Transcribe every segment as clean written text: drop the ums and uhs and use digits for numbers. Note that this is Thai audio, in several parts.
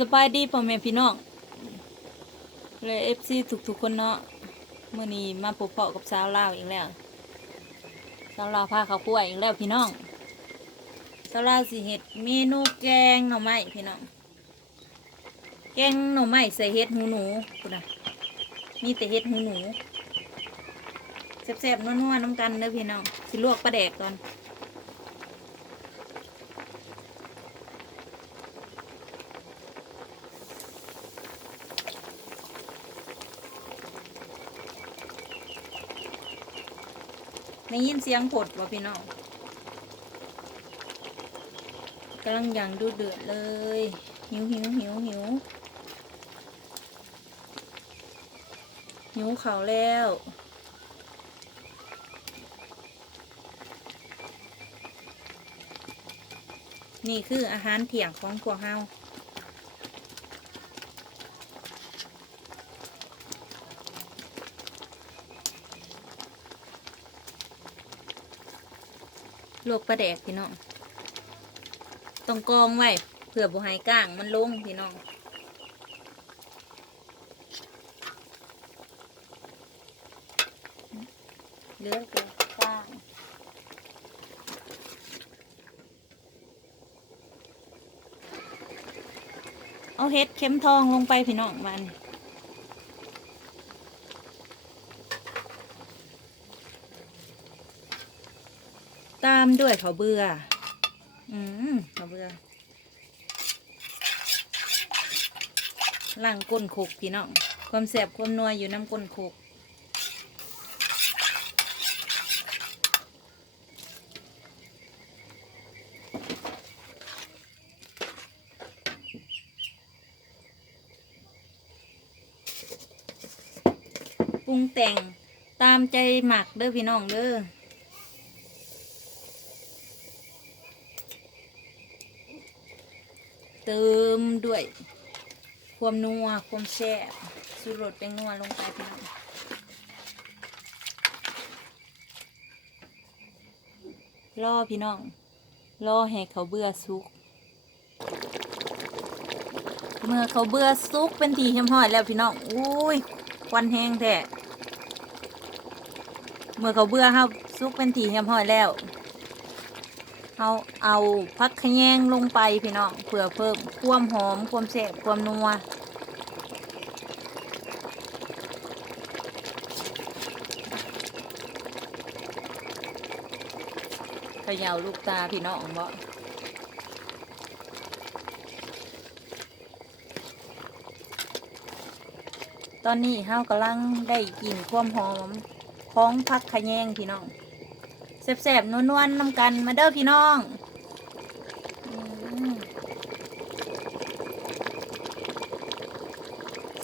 สบายดีพ่อแม่พี่น้องเลยFC ทุกคนเนาะเมื่อนี้มาพบเพาะกับสาวลาวอีกแล้วสาวลาวพาเขาคั่วอีกแล้วพี่น้องสาวลาวสิเฮ็ดเมนูแกงหน่อไม้พี่น้องแกงหน่อไม้ใส่เห็ดหูหนูพุ่นน่ะมีแต่เห็ดหูหนูแซ่บๆนัวๆน้ำกันเด้อพี่น้องสิลวกปลาแดกก่อนได้ยินเสียงผดว่ะพี่น้องกำลังย่างดูเดือดเลยหิวเขาวแล้วนี่คืออาหารเที่ยงของพวกเฮาลวกปลาแดกพี่น้องต้องกรองไว้เผื่อบุหายก้างมันลงพี่น้องเลือดเกลือก้างเอาเห็ดเข็มทองลงไปพี่น้องมันตามด้วยข้าวเบื่อข้าวเบื่อล่างก้นโขกพี่น้องความแสบความนัวอยู่น้ำก้นโขกปรุงแต่งตามใจหมักเด้อพี่น้องเด้อเติมด้วยความนัวความแซ่บสูรสแป้งนัวลงไปพี่น้องรอพี่น้องรอให้เขาเบื่อสุกเมื่อเขาเบื่อสุกเป็นทีเรียบร้อยแล้วพี่น้องอุ้ยควันแห้งแท้เมื่อเขาเบื่อเฮาสุกเป็นทีเรียบร้อยแล้วเอาผักขะแยงลงไปพี่น้องเพื่อเพิ่มความหอมความแซ่บความนัวเขย่าลูกตาพี่น้องบ่ตอนนี้เฮากำลังได้กลิ่นความหอมของผักขะแยงพี่น้องแซ่บๆนวลๆน้ำกันมาเด้อพี่น้อง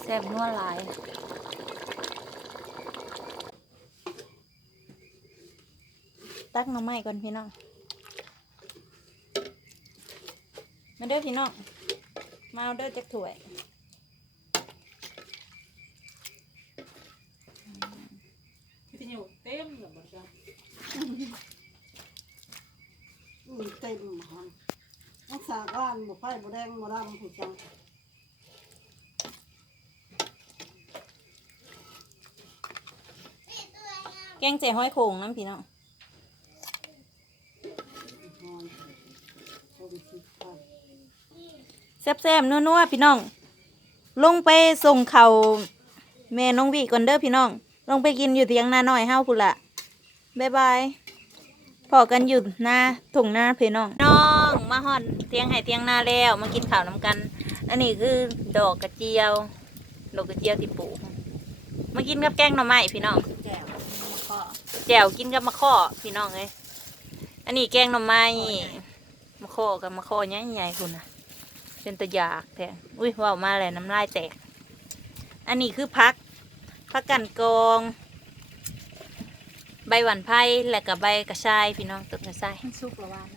แซ่บนัวหลายตักหน่อไม้ก่อนพี่น้องมาเด้อพี่น้องมาเอาเด้อจักถ้วยพี่อยู่เต็มเลยบ่จ้ะเต็มหันรักษาบ้านบ่ไฟบ่แดงบ่ดำผู้จังแกงเจ๋ห้อยโข่งน้ำพี่น้องแซ่บๆนัวๆพี่น้องลงไปส่งเข่าแม่น้องวิก่อนเด้อพี่น้องลงไปกินอยู่เถียงนาหน่อยเฮาพุ่นละบ๊ายบายพอกันอยู่หน้าถุงหน้าพี่น้องมาห่อนเตียงให้เตียงนาแล้วมากินข้าวน้ำกันอันนี้คือดอกกระเจียวที่ปลูกมากินกับแกงหน่อไม้พี่น้องแจ่วกินกับมะข้อพี่น้องเลยอันนี้แกงหน่อไม้มะข้อกับมะข้อใหญ่ๆคุณนะเป็นตะยากแท้อุ้ยว้าวมาเลยน้ำลายแตกอันนี้คือผักกันกองใบหวานไผ่และกับใบกระชายพี่น้องต้นกระชายสุกละวาน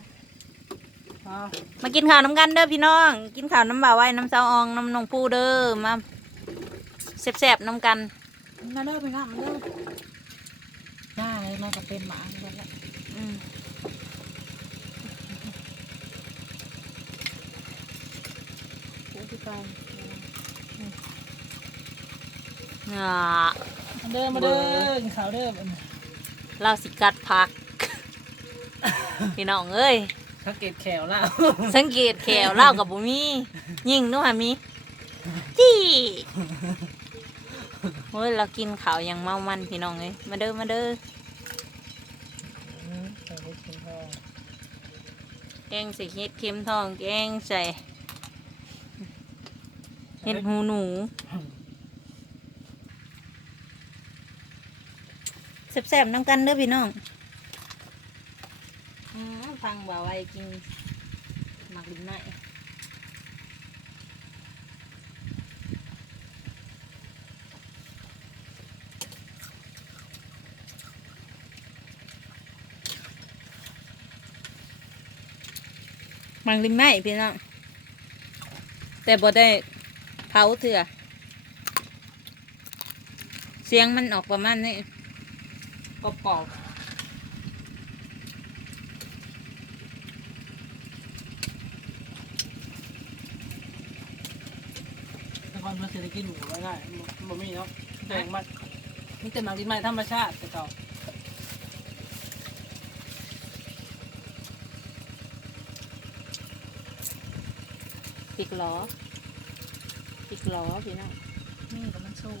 มากินข้าวน้ำกันเด้อพี่น้องกินข้าวน้ำบ่าวไว้น้ำเสาอองน้ำนองปูเด้อมาแซ่บๆน้ำกันมาเด้อไปน้ำเด้อได้มากับเป็นหมากันแล้ว คือเก่า อ่า เด้อมาเด้อกินข้าวเด้อ เราสิกัดผัก พี่น้องเอ้ย สังเกตแขวแล้ว สังเกตแขวเล่ากับบุมียิงนู้นมีจี้โอ้ยเรากินข้าวอย่างเมามันพี่น้องเอ้ยมาเด้อมาเด้อแกงใส่เห็ดเข็มทองแกงใส่เห็ดหูหนูแซ่บๆน้ำกันเด้อพี่น้องฟังบ่าวไว้กินหมักลิ้นไหมหมักลิ้นไหมพี่น้องแต่บ่ได้เผาเถื่อเสียงมันออกประมาณนี้กรอบ แต่ก่อนมันเศรษฐกิจหมูไว้ง่ายบ่มีเนาะแดงมากนี่แต่หมักดินใหม่ธรรมชาติแต่เก่า ปิกล้อพี่น้อง นี่ก็มันสู้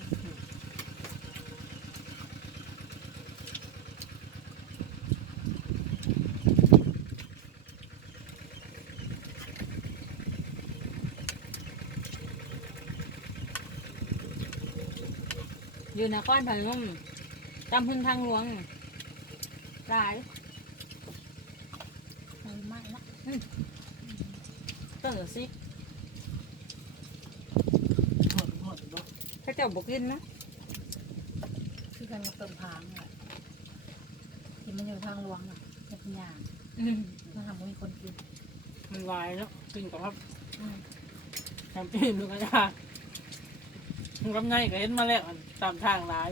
อยู่นครพนมจำพึ่งทางหลวงหลาย มากเนาะ ต้นเดี๋ยวสิ หดเนาะ ถ้าเจ้าบอกกินนะ คือการมาเติมพางอ่ะที่มันอยู่ทางหลวงอ่ะเป็นอย่าง มันทำให้มีคนกินมันวายเนาะกินกับครับทำปีนดูกันยากมันกำไงก็เห็นมาแล้วตามทางหลาย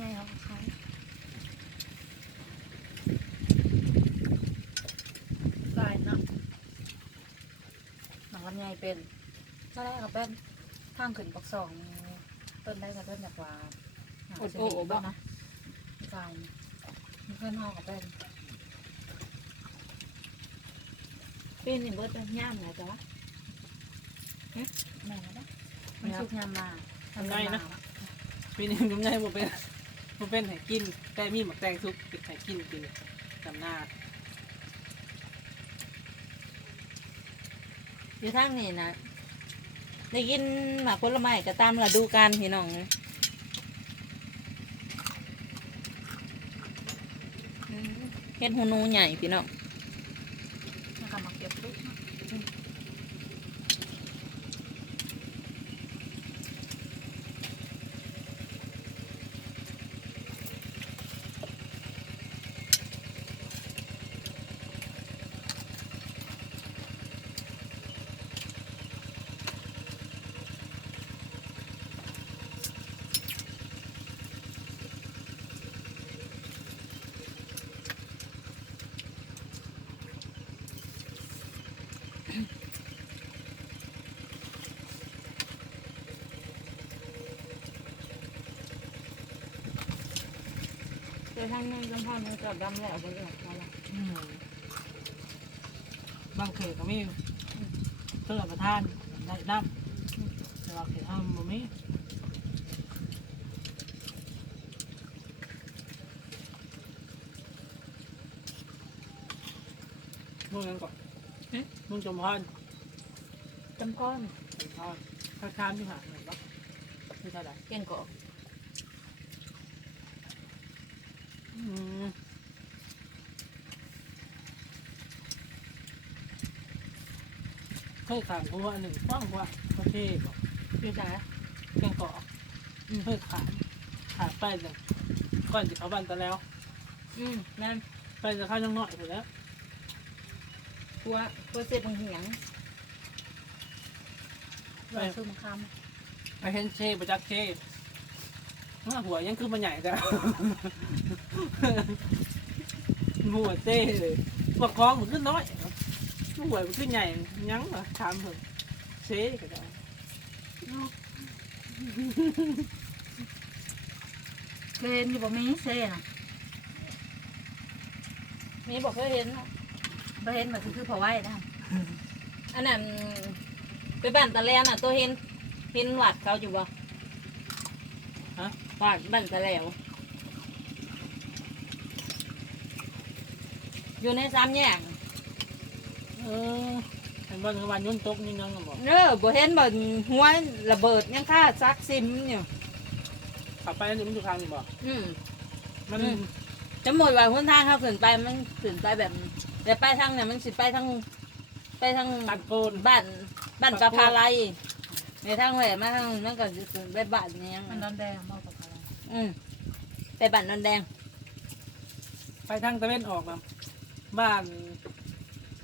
ง่ายเขาใช้ลายเนาะหนังลำไยเป็นก็ได้กับเป็นทางขึ้นปักสองต้นได้กับต้นจากว่าโอ้โหบ้างนะลายมีเพื่อนห้องกับเป็น เป็นนี่เบิดเป็นย่ามนะจ๊ะ แม่นะมันชุกยามมา ทำไงนะ ปีนี้ทำไงบ่เป็นให้กินแต่มีหมักแตงซุปให้กินกินจำหน้า อยู่ทางนี่นะได้กินหมากผลไม้ก็ตามฤดูกาลพี่น้องเฮ็ดหูหนูใหญ่พี่น้อง นะคะมาเก็บลูก แต่ทางนึงจำพ่อมันก็ดำแล้วบ่ได้เอาละ บางเขตก็มีเพื่อประทานได้น้ำแต่ว่าเขตทำบ่มีมึงยังก่อนมึงจมพร จำพ่อน จมพรข้าวชามที่หาหน่อยปะไม่ใช่ไหม เก่งกอก เคยถามกูว่าหนึ่งฟังว่าประเทศบอก อยู่จ้ะ เครื่องเกาะเคยขาดไปเลยก่อนจะเข้าบ้านตะแล้ว นั่น ไปจะเข้ายังน้อยอยู่แล้ว กลัวเสียบางเหียง เราซื้อมะขาม ไปเห็นเช่ประจักษ์เช่หัวยังคือมันใหญ่จ้ะ หัวเต้เลยประคองมันขึ้นน้อย หวยมันขึ้นใหญ่ยังเหรอถามเถอะเซ่ก็ได้ เคยเห็นอยู่บ่มีเซ่น่ะ มีบอกเคยเห็น บ่เห็นว่าสิคือพอไว้นะ อันนั้นไปบ้านตะแลน่ะ ตัวเห็นวัดเขาอยู่บ่ ฮะ วัดบ้านตะแลวอยู่ในสามแยก เห็นว่าในวันยุ่นตกนี่ยังบอก บ่เห็นบ่หัวระเบิดยังค่าซักซิมอยู่ ขับไปนี่มันอยู่ทางนี่บอก มัน จะหมดว่าหนทางเขาขึ้นไปมันขึ้นไปแบบแต่ไปทางเนี่ยมันสิไปทาง ตัดโกน บ้านปะพาไลในทางแหวมาทางนั่นก็สิขึ้นไปบ้านนี่ยัง มันดอนแดงมากกว่าอะไร ไปบ้านนนแดง ไปทางตะเวนออกนะบ้าน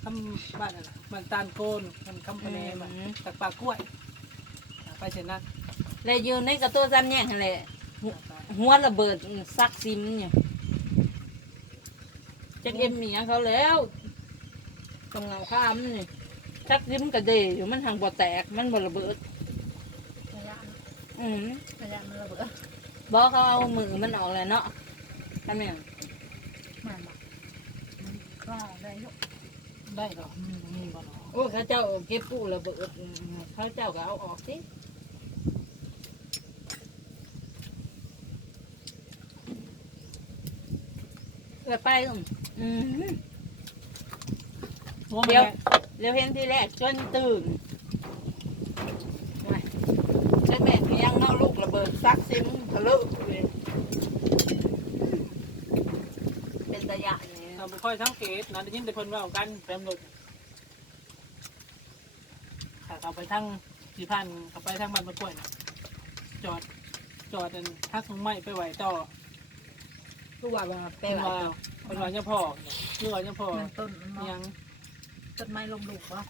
คำบ้านอะไรบ้านตาลโกนมันคำพะเนบ้านตักปากกล้วยไปเช่นนั้น เลยอยู่ในกระตัวซ้ำแยกนั่นแหละหัวระเบิดซักซิมเนี่ยจักเอ็มมีหยังเขาแล้วตรงเงาข้ามนี่ซักซิมกระเดยอยู่มันทางบ่แตกมันบ่ระเบิด ระยะ ระยะมันระเบิด บอกเขาเอามือมันออกเลยเนาะทำไง แม่นบ่ก็ได้อยู่ ได้หรอมีบ้าน โอ้เขาเจ้าเก็บปูระเบิดเขาเจ้าก็เอาออกสิเกิดไปเดี๋ยวเห็นทีแรกจนตื่นใช่แม่ที่ยังเน่าลูกระเบิดซักซิมทะลุเลยเป็นระยะนี่ เราไม่ค่อยสังเกตนะได้ยินแต่คนว่ากันเต็มรถถ้าเขาไปทางสีพันเขาไปทางบ้านมะกล้วยนะจอดอันทักลงไม้ไปไหวต่อ คือว่าไป เป็น ว่า ว่าเป็นว่าเนี่ยพ่อคือว่าเนี่ยพ่อ มันต้นมันมอง ยัง ต้นไม้ลมลุกวะ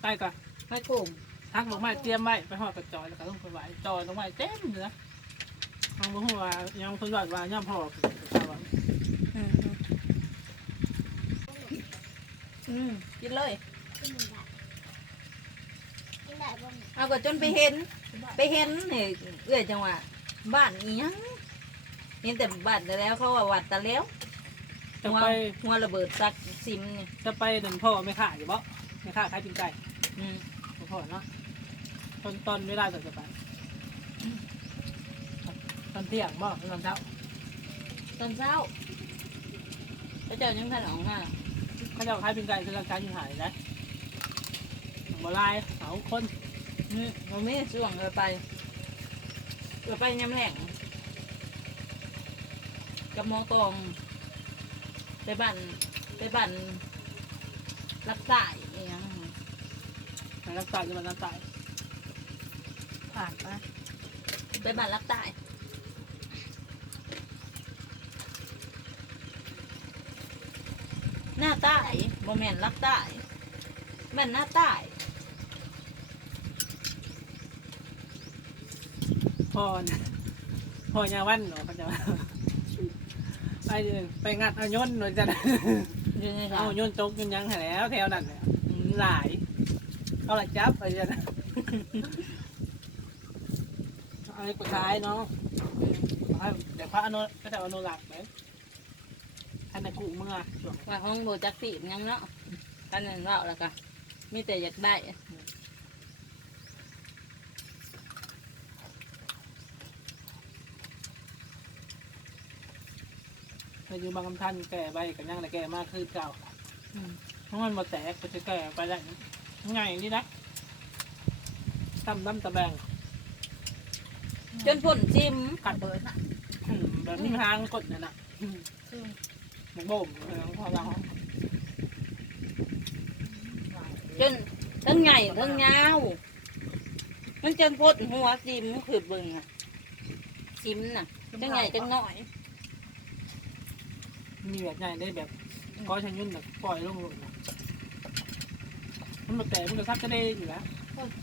ใต้ก่อน ไม่กลุ่ม ทักลงไม้เตรียมไว้ไปหอดกระจอยแล้วก็ต้องไปไหวจอยลงไม้เต็มเลยนะยังบ่ฮู้ว่ายังคนว่าเนี่ยพ่อคือว่า กินเลยเอาก็จนไปเห็นเนี่ยเอื้อยจังหวะบ้านอีหยังเห็นแต่บ้านแต่แล้วเขาว่าวัดแต่แล้ว จะ หัว ไป หัวระเบิดซักซิมเนี่ย จะไปนั่นพ่อไม่ฆ่าอยู่บ่ไม่ฆ่าขายปิ้งไก่ อืม พ่อเนาะตอนเวลาจะไปตอนเที่ยงบ่ตอนเช้า ตอนเช้าพระเจ้ายังขนออกมา เขาจะขายปิ้งไก่คือการอยู่หายนะบ่ลายเอาคน มันไม่ช่วงเราไปยำแหลงกับหมอกองไปบ้านรักษาอีกอย่าง รักษาจะมันรักษา ผ่านไป ไปบ้านรักษาหน้าใต้บ่แม่นรักใต้แม่นหน้าใต้ พ่อยาวันเนาะเขาจะไปงัดเอาย่นหน่อยจะ อยู่ใน เอาย่นจกย่นยังหาแล้วแถวนั้นหลายเขาละจับไปจะเอาไอ้กดท้ายเนาะเดี๋ยวพระอนุก็จะอนุรักษ์ไหมท่านกูเมื่อช่วง ว่าห้องโบจักสีมันยังเนาะกันนั่นเราแล้วก็มีแต่อยากได้ ในอยู่บางคำท่านแก่ไปกันยังแต่แก่มากคือเก่าเพราะมันมาแตกก็จะแก่ไปได้ง่ายนี่นะตั้มตั้มตะแบง จนผลซิม กัดเบิร์ดนะแบบนี้ทางกดนั่นน่ะหมูบ่มพอเรา จนทั้งใหญ่ทั้งยาวมันจนพดหัวซิมมันคือเบิ่งอะซิมน่ะจังใหญ่จังน้อย มีแบบใหญ่ได้แบบก้อยชันยุ่นแบบปล่อยลงหลุมนะมันมาแตกมันก็ซักก็ได้อยู่แล้ว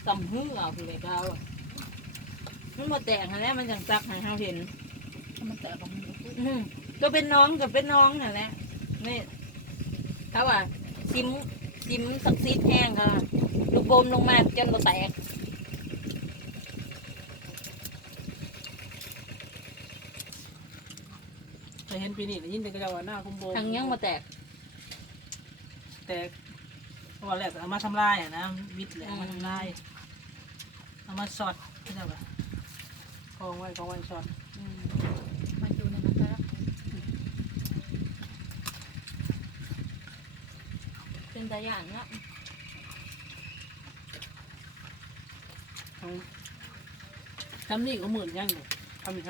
ตำหื้อเอาคือเลยเขาอะมันหมดแตกแล้วมันจังซักให้เขาเห็น ถ้ามันแตกของมัน ก็เป็นน้องนั่นแหละนี่เขาว่า ซิมสักซีดแห้งค่ะลูกโบมลงมาจนบ่แตก เคยเห็นปีนี้ได้ยินแต่ก็จะว่าหน้าคุมโบ ทางยังบ่แตก แต่เพราะว่าแรกเอามาทำลายอ่ะนะวิทย์แหละเอามาทำลายเอามาสอดก็จะแบบกองไว้สอด มันอยู่ในนั้นแล้ว เป็นตาย่านเนาะ ทำนี่ก็หมื่นยังอยู่ทำอีก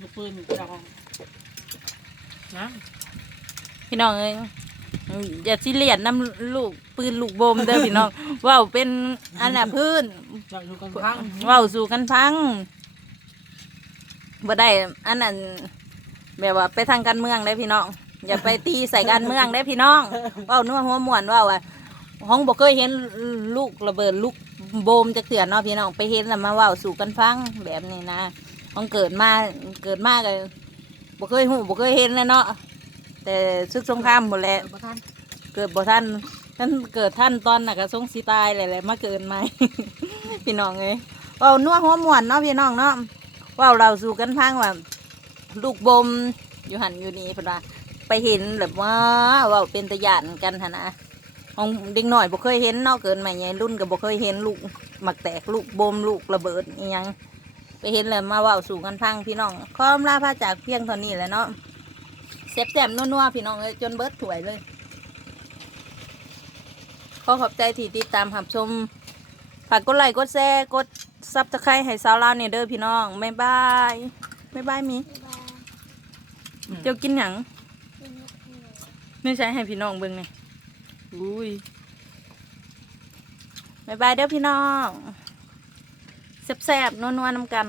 ลูกปืนอยู่เจ้าของนะ พี่น้องเอ้ยอย่าสิเลียนน้ำลูกปืนลูกโบมเด้อพี่น้องเว้าเป็นอันน่ะพื้น เราอยู่กันพัง เว้าสู่กันฟังบ่ได้อันนั้นแบบว่าไปทางการเมืองได้พี่น้องอย่าไปตีใส่การเมืองได้พี่น้องเว้านัวหัวม่วนเว้าอ่ะห้องบ่เคยเห็นลูกระเบิดลูกโบมจักเตือนเนาะพี่น้องไปเห็นแล้วมาเว้าสู่กันฟังแบบนี้นะห้องเกิดมาก็บ่เคยหูบ่เคยเห็นเลยเนาะแต่ศึกสงครามหมดแหละ บ่ทัน เกิดบ่ท่านเกิดท่านตอนน่ะก็ทรงสิตายแหละมาเกิดใหม่ พี่น้องเอ้ยเว้านัวหัวม่วนเนาะพี่น้องเนาะเว้าเราสู่กันฟังว่าลูกบมอยู่หันอยู่นี่เพิ่นว่าไปเห็นแบบว่าเว้าเป็นตะยานกันหั่นนะของเด็กน้อยบ่เคยเห็นเนาะเกิดใหม่ใหญ่รุ่นก็บ่เคยเห็นลูกหมักแตกลูกบมลูกระเบิดอีหยังไปเห็นแล้วมาเว้าสู่กันฟังพี่น้องขอลาพาจากเพียงเท่านี้แหละเนาะแซ่บๆนัวๆพี่น้องเอ้ยจนเบิดถ้วยเลย ขอขอบใจที่ติดตามรับชมฝากกดไลค์กดแชร์กดซับสไครต์ให้สาวลาวเนี่ยเด้อพี่น้องบ๊ายบายบ๊ายบายมีเจ้ากินหยังไม่ใช่ให้พี่น้องเบิ่งนี่อุ้ยบ๊ายบายเด้อพี่น้องแซ่บๆนัวๆนำกัน